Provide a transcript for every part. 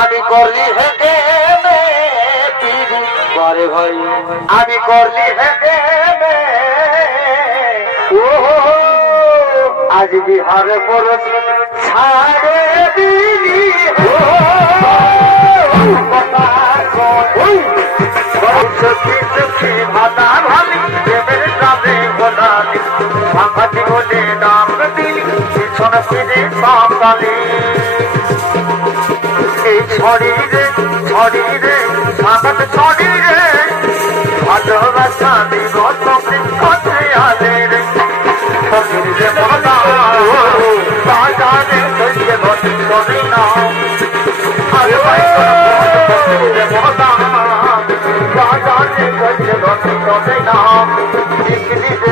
আমি করলি হেঁটে করে ভাই। আমি করলি হেঁটে ও আজ বিহার পরশ ছাড়ে দিলি। ও কথা কই সখী সখী ভাতা ভালি সাংঘাতি বলে নাম দিলি পিছন ফিরে সাঁতালি ভালোবাসা আলে রে। সখীরে মনা বাজারে কইয়ে ঘটি করে না। আরে ভাই সখীরে মনা বাজারে কইয়ে ঘটি করে না। টিকলি রে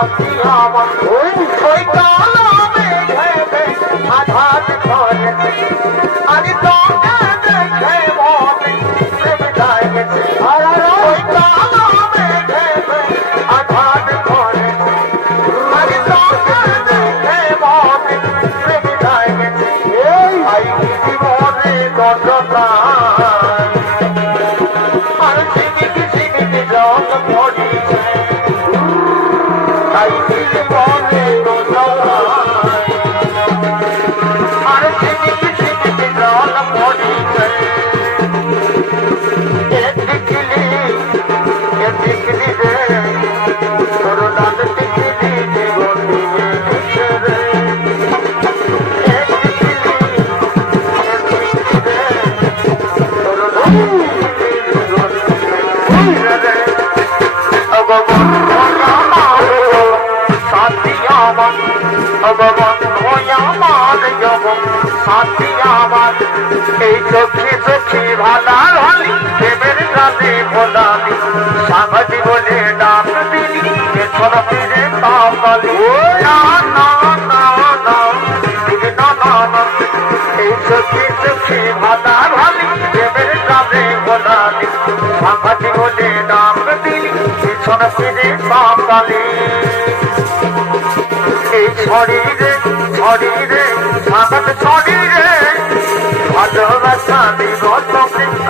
শান্তি আমার এই চোখে চোখে ভালার হলি প্রেমের কাছে ভোলালি সাংঘাতি বলে ডাক দিলি পেছন ফিরে তাকালি। না না না না দিদি না না না। এই চোখে চোখে ভালার হলি প্রেমের কাছে ভোলালি সাংঘাতি বলে ডাক দিলি পেছন ফিরে তাকালি। এই ছড়িরে ছড়িরে সাগত ছড়িরে ভালোবাসা দিব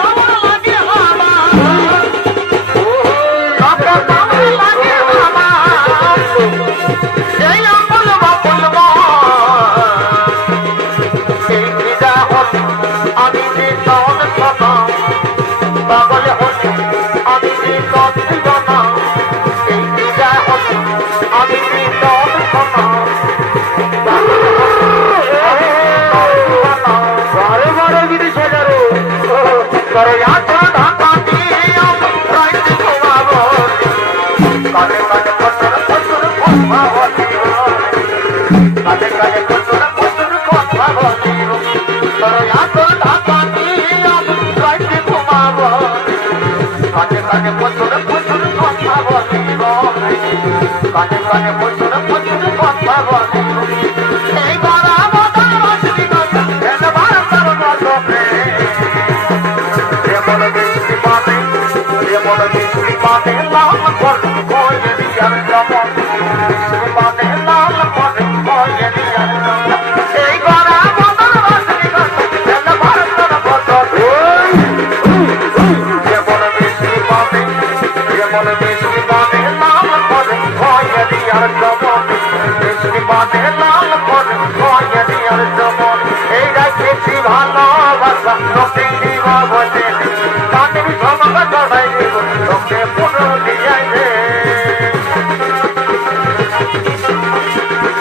কানে কানে প্রচুর প্রচুর কথা বলিব কানে কানে প্রচুর প্রচুর কথা বলিব এইবার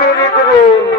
বিদ্রোহ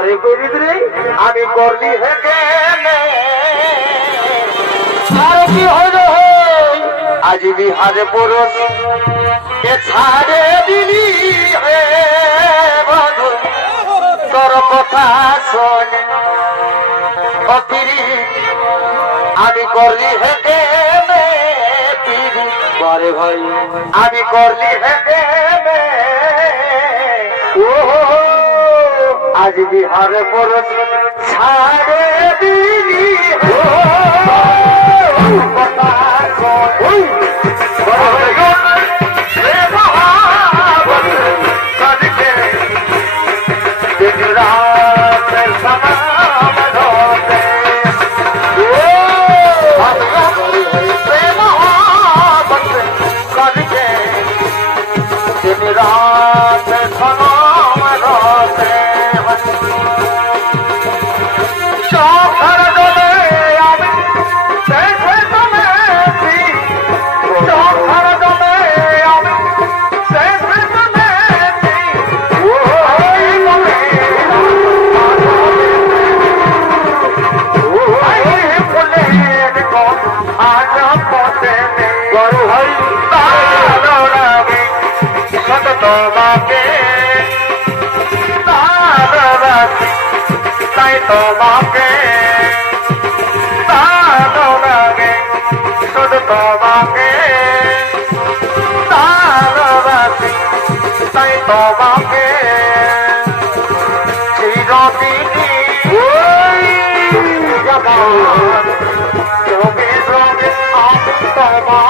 পরে করি রে, আমি করলি হেঁটে আর কি হইল আজ বিহারে পুরুষ, কে ছাড়ে দিলি তোর কথা শোনে। আমি করলি পিড়ি বারে ভাই, আমি করলি হেঁটে ও আজ বিহার পুরুষ ছাড়ে দিলি কথা তোমাকে ভালো লাগে তাই তোমাকে ভালো লাগে শুধু তোমাকে ভালো লাগে তাই তোমাকে জগৎ তুমি রঙে আমি তোমারি